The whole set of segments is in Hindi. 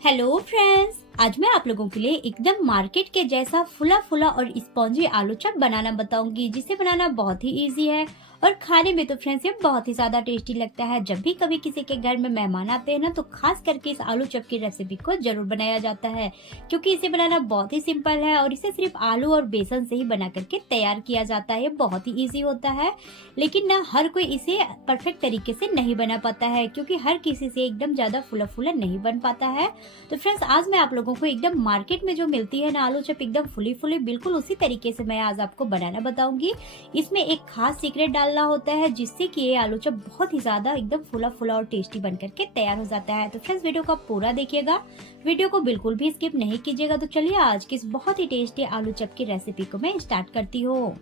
हेलो फ्रेंड्स, आज मैं आप लोगों के लिए एकदम मार्केट के जैसा फुला फुला और स्पॉन्जी आलू चप बनाना बताऊंगी, जिसे बनाना बहुत ही इजी है और खाने में तो फ्रेंड्स ये बहुत ही ज्यादा टेस्टी लगता है। जब भी कभी किसी के घर में मेहमान आते हैं ना, तो खास करके इस आलू चप की रेसिपी को जरूर बनाया जाता है, क्योंकि इसे बनाना बहुत ही सिंपल है और इसे सिर्फ आलू और बेसन से ही बना करके तैयार किया जाता है। ये बहुत ही ईजी होता है, लेकिन ना हर कोई इसे परफेक्ट तरीके से नहीं बना पाता है, क्योंकि हर किसी से एकदम ज्यादा फुला फुला नहीं बन पाता है। तो फ्रेंड्स, आज मैं आप लोगों को एकदम मार्केट में जो मिलती है ना आलू चप, एकदम फुली फुली बिल्कुल उसी तरीके से मैं आज आपको बनाना बताऊंगी। इसमें एक खास सीक्रेट डालना होता है, जिससे कि ये आलू चप बहुत ही ज्यादा एकदम फुला फुला और टेस्टी बन करके तैयार हो जाता है। तो फ्रेंड्स, वीडियो को पूरा देखिएगा, वीडियो को बिल्कुल भी स्किप नहीं कीजिएगा। तो चलिए आज की इस बहुत ही टेस्टी आलू चप की रेसिपी को मैं स्टार्ट करती हूँ।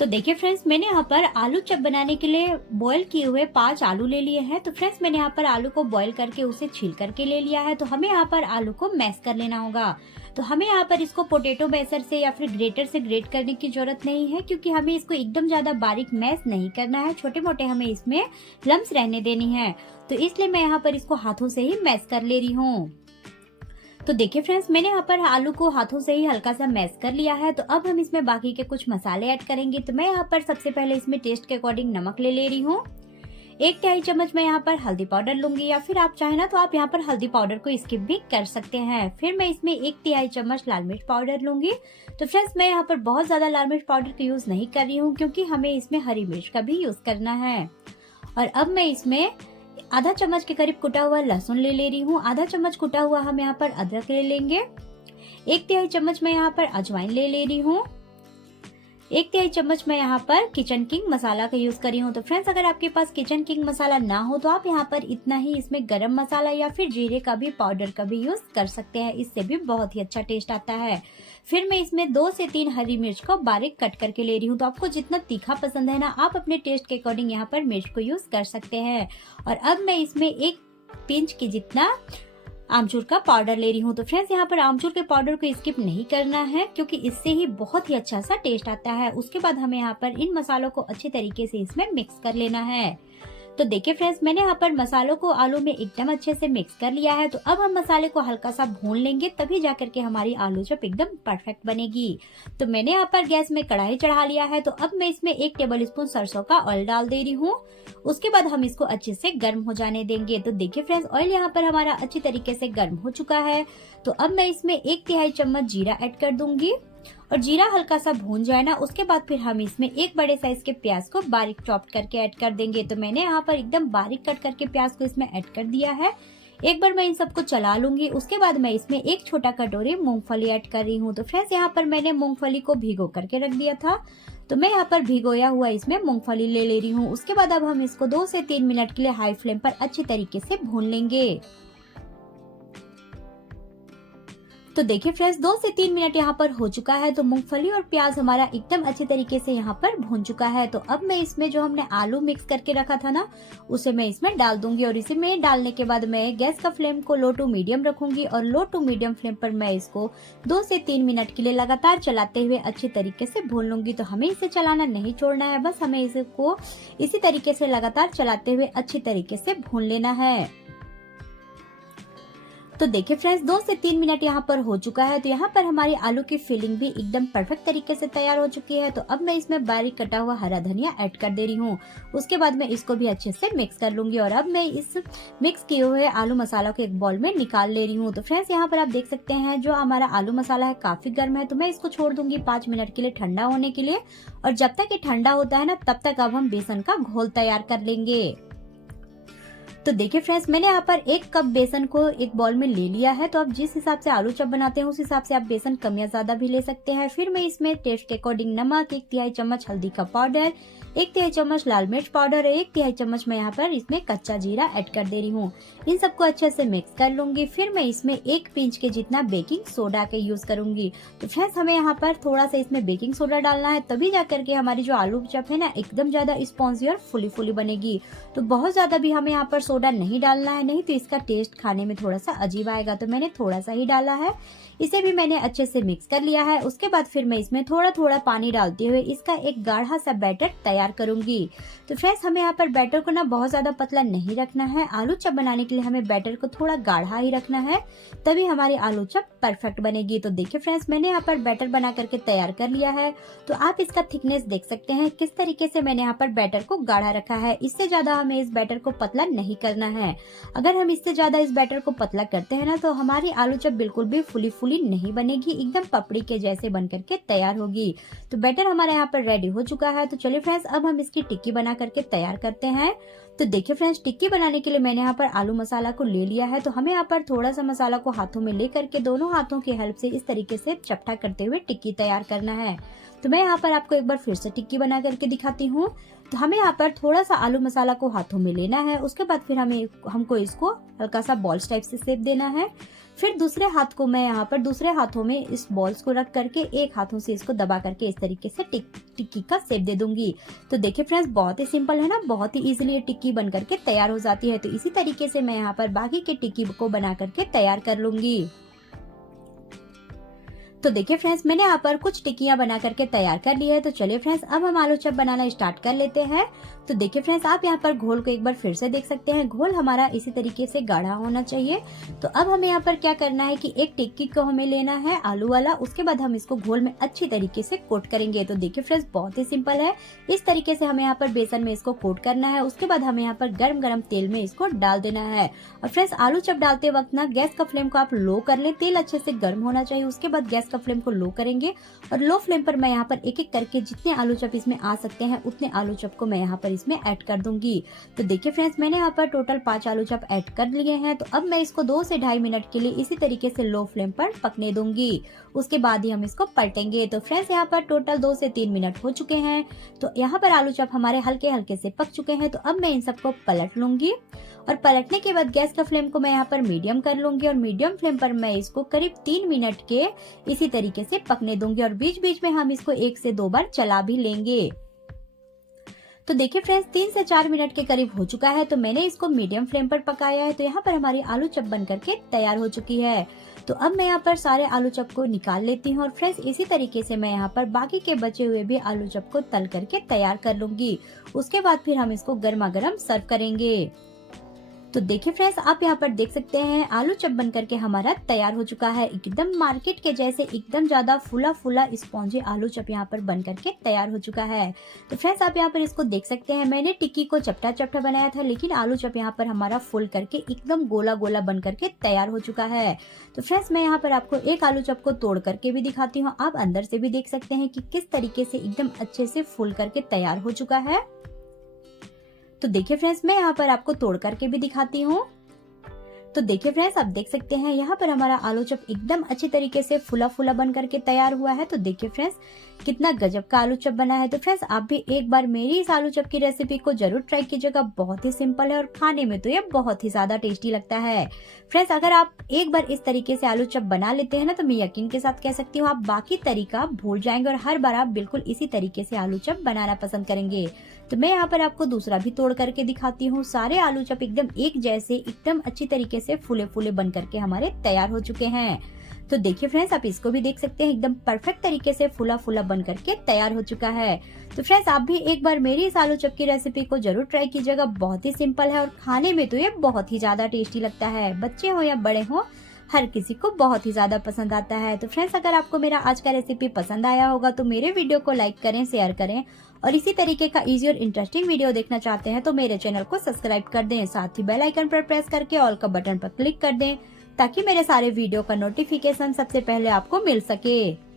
तो देखिए फ्रेंड्स, मैंने यहाँ पर आलू चप बनाने के लिए बॉईल किए हुए 5 आलू ले लिए हैं। तो फ्रेंड्स, मैंने यहाँ पर आलू को बॉईल करके उसे छील करके ले लिया है। तो हमें यहाँ पर आलू को मैश कर लेना होगा। तो हमें यहाँ पर इसको पोटैटो मैशर से या फिर ग्रेटर से ग्रेट करने की जरूरत नहीं है, क्योंकि हमें इसको एकदम ज्यादा बारीक मैश नहीं करना है। छोटे मोटे हमें इसमें लम्स रहने देनी है, तो इसलिए मैं यहाँ पर इसको हाथों से ही मैश कर ले रही हूँ। तो देखिए फ्रेंड्स, मैंने यहाँ पर आलू को हाथों से ही हल्का सा मैश कर लिया है। तो अब हम इसमें बाकी के कुछ मसाले ऐड करेंगे। तो मैं यहाँ पर सबसे पहले इसमें टेस्ट के अकॉर्डिंग नमक ले रही हूँ। 1 तिहाई चम्मच मैं यहाँ पर हल्दी पाउडर लूंगी, या फिर आप चाहे ना तो आप यहाँ पर हल्दी पाउडर को स्किप भी कर सकते हैं। फिर मैं इसमें 1 तिहाई चम्मच लाल मिर्च पाउडर लूंगी। तो फ्रेंड्स, मैं यहाँ पर बहुत ज्यादा लाल मिर्च पाउडर का यूज नहीं कर रही हूँ, क्योंकि हमें इसमें हरी मिर्च का भी यूज करना है। और अब मैं इसमें आधा चम्मच के करीब कुटा हुआ लहसुन ले रही हूँ। आधा चम्मच कुटा हुआ हम यहाँ पर अदरक ले लेंगे। 1 तिहाई चम्मच मैं यहाँ पर अजवाइन ले रही हूँ। 1 तिहाई चम्मच मैं यहाँ पर किचन किंग मसाला का यूज कर रही हूँ। तो फ्रेंड्स, अगर आपके पास किचन किंग मसाला ना हो तो आप यहाँ पर इतना ही इसमें गरम मसाला या फिर जीरे का भी पाउडर का भी यूज कर सकते हैं। इससे भी बहुत ही अच्छा टेस्ट आता है। फिर मैं इसमें 2 से 3 हरी मिर्च को बारीक कट करके ले रही हूँ। तो आपको जितना तीखा पसंद है ना, आप अपने टेस्ट के अकॉर्डिंग यहाँ पर मिर्च को यूज कर सकते हैं। और अब मैं इसमें 1 पिंच की जितना आमचूर का पाउडर ले रही हूँ। तो फ्रेंड्स, यहाँ पर आमचूर के पाउडर को स्किप नहीं करना है, क्योंकि इससे ही बहुत ही अच्छा सा टेस्ट आता है। उसके बाद हमें यहाँ पर इन मसालों को अच्छे तरीके से इसमें मिक्स कर लेना है। तो देखिए फ्रेंड्स, मैंने यहाँ पर मसालों को आलू में एकदम अच्छे से मिक्स कर लिया है। तो अब हम मसाले को हल्का सा भून लेंगे, तभी जाकर के हमारी आलू चप एकदम परफेक्ट बनेगी। तो मैंने यहाँ पर गैस में कढ़ाई चढ़ा लिया है। तो अब मैं इसमें 1 टेबल स्पून सरसों का ऑयल डाल दे रही हूँ। उसके बाद हम इसको अच्छे से गर्म हो जाने देंगे। तो देखिए फ्रेंड्स, ऑयल यहाँ पर हमारा अच्छी तरीके से गर्म हो चुका है। तो अब मैं इसमें 1 तिहाई चम्मच जीरा ऐड कर दूंगी, और जीरा हल्का सा भून जाए ना, उसके बाद फिर हम इसमें 1 बड़े साइज के प्याज को बारीक चॉप करके ऐड कर देंगे। तो मैंने यहाँ पर एकदम बारीक कट करके प्याज को इसमें ऐड कर दिया है। एक बार मैं इन सबको चला लूंगी। उसके बाद मैं इसमें 1 छोटा कटोरी मूंगफली ऐड कर रही हूँ। तो फ्रेंड्स, यहाँ पर मैंने मूंगफली को भिगो करके रख दिया था। तो मैं यहाँ पर भिगोया हुआ इसमें मूंगफली ले रही हूँ। उसके बाद अब हम इसको 2 से 3 मिनट के लिए हाई फ्लेम पर अच्छी तरीके से भून लेंगे। तो देखिए फ्रेंड्स, 2 से 3 मिनट यहाँ पर हो चुका है। तो मूंगफली और प्याज हमारा एकदम अच्छे तरीके से यहाँ पर भून चुका है। तो अब मैं इसमें जो हमने आलू मिक्स करके रखा था ना, उसे मैं इसमें डाल दूंगी। और इसे में डालने के बाद मैं गैस का फ्लेम को लो टू मीडियम रखूंगी, और लो टू मीडियम फ्लेम पर मैं इसको 2 से 3 मिनट के लिए लगातार चलाते हुए अच्छे तरीके से भून लूंगी। तो हमें इसे चलाना नहीं छोड़ना है, बस हमें इसको इसी तरीके से लगातार चलाते हुए अच्छे तरीके से भून लेना है। तो देखिए फ्रेंड्स, 2 से 3 मिनट यहाँ पर हो चुका है। तो यहाँ पर हमारी आलू की फिलिंग भी एकदम परफेक्ट तरीके से तैयार हो चुकी है। तो अब मैं इसमें बारीक कटा हुआ हरा धनिया ऐड कर दे रही हूँ। उसके बाद मैं इसको भी अच्छे से मिक्स कर लूंगी, और अब मैं इस मिक्स किए हुए आलू मसाला को एक बाउल में निकाल ले रही हूँ। तो फ्रेंड्स, यहाँ पर आप देख सकते हैं जो हमारा आलू मसाला है काफी गर्म है। तो मैं इसको छोड़ दूंगी 5 मिनट के लिए ठंडा होने के लिए। और जब तक ये ठंडा होता है ना, तब तक अब हम बेसन का घोल तैयार कर लेंगे। तो देखिए फ्रेंड्स, मैंने यहाँ पर 1 कप बेसन को एक बाउल में ले लिया है। तो आप जिस हिसाब से आलू चप बनाते हैं उस हिसाब से आप बेसन कम या ज्यादा भी ले सकते हैं। फिर मैं इसमें टेस्ट के अकॉर्डिंग नमक, 1 तिहाई चम्मच हल्दी का पाउडर, 1 तिहाई चम्मच लाल मिर्च पाउडर, 1 तिहाई चम्मच मैं यहाँ पर इसमें कच्चा जीरा ऐड कर दे रही हूँ। इन सबको अच्छे से मिक्स कर लूंगी। फिर मैं इसमें 1 पिंच के जितना बेकिंग सोडा का यूज करूंगी। तो फ्रेंड्स, हमें यहाँ पर थोड़ा सा इसमें बेकिंग सोडा डालना है, तभी जाकर के हमारी जो आलू चप है ना एकदम ज्यादा स्पॉन्जी और फुली फुली बनेगी। तो बहुत ज्यादा भी हमें यहाँ पर सोडा नहीं डालना है, नहीं तो इसका टेस्ट खाने में थोड़ा सा अजीब आएगा। तो मैंने थोड़ा सा ही डाला है। इसे भी मैंने अच्छे से मिक्स कर लिया है। उसके बाद फिर मैं इसमें थोड़ा थोड़ा पानी डालते हुए इसका एक गाढ़ा सा बैटर तैयार करूंगी। तो फ्रेंड्स हमें यहाँ पर बैटर को ना बहुत ज्यादा पतला नहीं रखना है। आलू चप बनाने के लिए हमें बैटर को थोड़ा गाढ़ा ही रखना है, तभी हमारी आलू चप परफेक्ट बनेगी। तो देखिए फ्रेंड्स, मैंने यहाँ पर बैटर बना करके तैयार कर लिया है। तो आप इसका थिकनेस देख सकते हैं किस तरीके से मैंने यहाँ पर बैटर को गाढ़ा रखा है। इससे ज्यादा हमें इस बैटर को पतला नहीं करना है। अगर हम इससे ज्यादा इस बैटर को पतला करते हैं ना, तो हमारी आलू चप बिल्कुल भी फुली फुली नहीं बनेगी, एकदम पपड़ी के जैसे बन करके तैयार होगी। तो बैटर हमारा यहाँ पर रेडी हो चुका है। तो चलिए फ्रेंड्स, अब हम इसकी टिक्की बना करके तैयार करते हैं। तो देखिए फ्रेंड्स, टिक्की बनाने के लिए मैंने यहाँ पर आलू मसाला को ले लिया है। तो हमें यहाँ पर थोड़ा सा मसाला को हाथों में ले करके दोनों हाथों की हेल्प से इस तरीके से चपटा करते हुए टिक्की तैयार करना है। तो मैं यहाँ पर आपको एक बार फिर से टिक्की बना करके दिखाती हूँ। तो हमें यहाँ पर थोड़ा सा आलू मसाला को हाथों में लेना है। उसके बाद फिर हमको इसको हल्का सा बॉल्स टाइप से शेप देना है। फिर दूसरे हाथ को मैं यहाँ पर दूसरे हाथों में इस बॉल्स को रख करके एक हाथों से इसको दबा करके इस तरीके से टिक्की का शेप दे दूंगी। तो देखिए फ्रेंड्स, बहुत ही सिंपल है ना, बहुत ही इजीली ये टिक्की बन करके तैयार हो जाती है। तो इसी तरीके से मैं यहाँ पर बाकी के टिक्की को बना करके तैयार कर लूंगी। तो देखिए फ्रेंड्स, मैंने यहाँ पर कुछ टिक्कियां बना करके तैयार कर ली है। तो चलिए फ्रेंड्स, अब हम आलू चप बनाना स्टार्ट कर लेते हैं। तो देखिए फ्रेंड्स, आप यहाँ पर घोल को एक बार फिर से देख सकते हैं। घोल हमारा इसी तरीके से गाढ़ा होना चाहिए। तो अब हमें यहाँ पर क्या करना है कि एक टिक्की को हमें लेना है आलू वाला। उसके बाद हम इसको घोल में अच्छी तरीके से कोट करेंगे। तो देखिए फ्रेंड्स, बहुत ही सिंपल है। इस तरीके से हमें यहाँ पर बेसन में इसको कोट करना है। उसके बाद हमें यहाँ पर गर्म गर्म तेल में इसको डाल देना है। और फ्रेंड्स, आलू चप डालते वक्त ना गैस का फ्लेम को आप लो कर ले। तेल अच्छे से गर्म होना चाहिए। उसके बाद गैस का फ्लेम को लो करेंगे और लो फ्लेम पर मैं यहाँ पर एक एक करके जितने आलू चप इसमें आ सकते हैं उतने आलू चप को मैं यहाँ पर इसमें ऐड कर दूंगी। तो देखिए फ्रेंड्स, मैंने यहाँ पर टोटल 5 आलू चप ऐड कर लिए हैं। तो अब मैं इसको 2 से 2.5 मिनट के लिए इसी तरीके से लो फ्लेम पर पकने दूंगी। उसके बाद ही हम इसको पलटेंगे। तो फ्रेंड्स, यहाँ पर टोटल 2 से 3 मिनट हो चुके हैं। तो यहाँ पर आलू चप हमारे हल्के हल्के से पक चुके हैं। तो अब मैं इन सबको पलट लूंगी और पलटने के बाद गैस का फ्लेम को मैं यहाँ पर मीडियम कर लूंगी और मीडियम फ्लेम पर मैं इसको करीब 3 मिनट के इसी तरीके से पकने दूंगी और बीच बीच में हम इसको 1 से 2 बार चला भी लेंगे। तो देखिए फ्रेंड्स, 3 से 4 मिनट के करीब हो चुका है। तो मैंने इसको मीडियम फ्लेम पर पकाया है। तो यहाँ पर हमारी आलू चप बन करके तैयार हो चुकी है। तो अब मैं यहाँ पर सारे आलू चप को निकाल लेती हूँ और फ्रेंड्स इसी तरीके से मैं यहाँ पर बाकी के बचे हुए भी आलू चप को तल करके तैयार कर लूंगी। उसके बाद फिर हम इसको गर्मा गर्म सर्व करेंगे। तो देखिए फ्रेंड्स, आप यहाँ पर देख सकते हैं आलू चप बन करके हमारा तैयार हो चुका है। एकदम मार्केट के जैसे एकदम ज्यादा फुला फुला स्पॉन्जी आलू चप यहाँ पर बन करके तैयार हो चुका है। तो फ्रेंड्स, आप यहाँ पर इसको देख सकते हैं। मैंने टिक्की को चपटा चपटा बनाया था, लेकिन आलू चप यहाँ पर हमारा फुल करके एकदम गोला गोला बन करके तैयार हो चुका है। तो फ्रेंड्स, मैं यहाँ पर आपको एक आलू चप को तोड़ करके भी दिखाती हूँ। आप अंदर से भी देख सकते हैं कि किस तरीके से एकदम अच्छे से फुल करके तैयार हो चुका है। तो देखिए फ्रेंड्स, मैं यहाँ पर आपको तोड़ करके भी दिखाती हूँ। तो देखिए फ्रेंड्स, आप देख सकते हैं यहाँ पर हमारा आलू चप एकदम अच्छी तरीके से फुला फुला बन करके तैयार हुआ है। तो देखिए फ्रेंड्स, कितना गजब का आलू चप बना है। तो फ्रेंड्स, आप भी एक बार मेरी इस आलू चप की रेसिपी को जरूर ट्राई कीजिएगा। बहुत ही सिंपल है और खाने में तो ये बहुत ही ज्यादा टेस्टी लगता है। फ्रेंड्स, अगर आप एक बार इस तरीके से आलू चप बना लेते हैं ना, तो मैं यकीन के साथ कह सकती हूँ आप बाकी तरीका भूल जाएंगे और हर बार आप बिल्कुल इसी तरीके से आलू चप बनाना पसंद करेंगे। तो मैं यहाँ पर आपको दूसरा भी तोड़ करके दिखाती हूँ। सारे आलू चप एकदम एक जैसे एकदम अच्छी तरीके से फूले फूले बन करके हमारे तैयार हो चुके हैं। तो देखिए फ्रेंड्स, आप इसको भी देख सकते हैं एकदम परफेक्ट तरीके से फुला फुला बन करके तैयार हो चुका है। तो फ्रेंड्स, आप भी एक बार मेरी इस आलू चप की रेसिपी को जरूर ट्राई कीजिएगा। बहुत ही सिंपल है और खाने में तो ये बहुत ही ज्यादा टेस्टी लगता है। बच्चे हो या बड़े हो, हर किसी को बहुत ही ज्यादा पसंद आता है। तो फ्रेंड्स, अगर आपको मेरा आज का रेसिपी पसंद आया होगा तो मेरे वीडियो को लाइक करें, शेयर करें और इसी तरीके का इजी और इंटरेस्टिंग वीडियो देखना चाहते हैं तो मेरे चैनल को सब्सक्राइब कर दें। साथ ही बेल आइकन पर प्रेस करके ऑल का बटन पर क्लिक कर दें ताकि मेरे सारे वीडियो का नोटिफिकेशन सबसे पहले आपको मिल सके।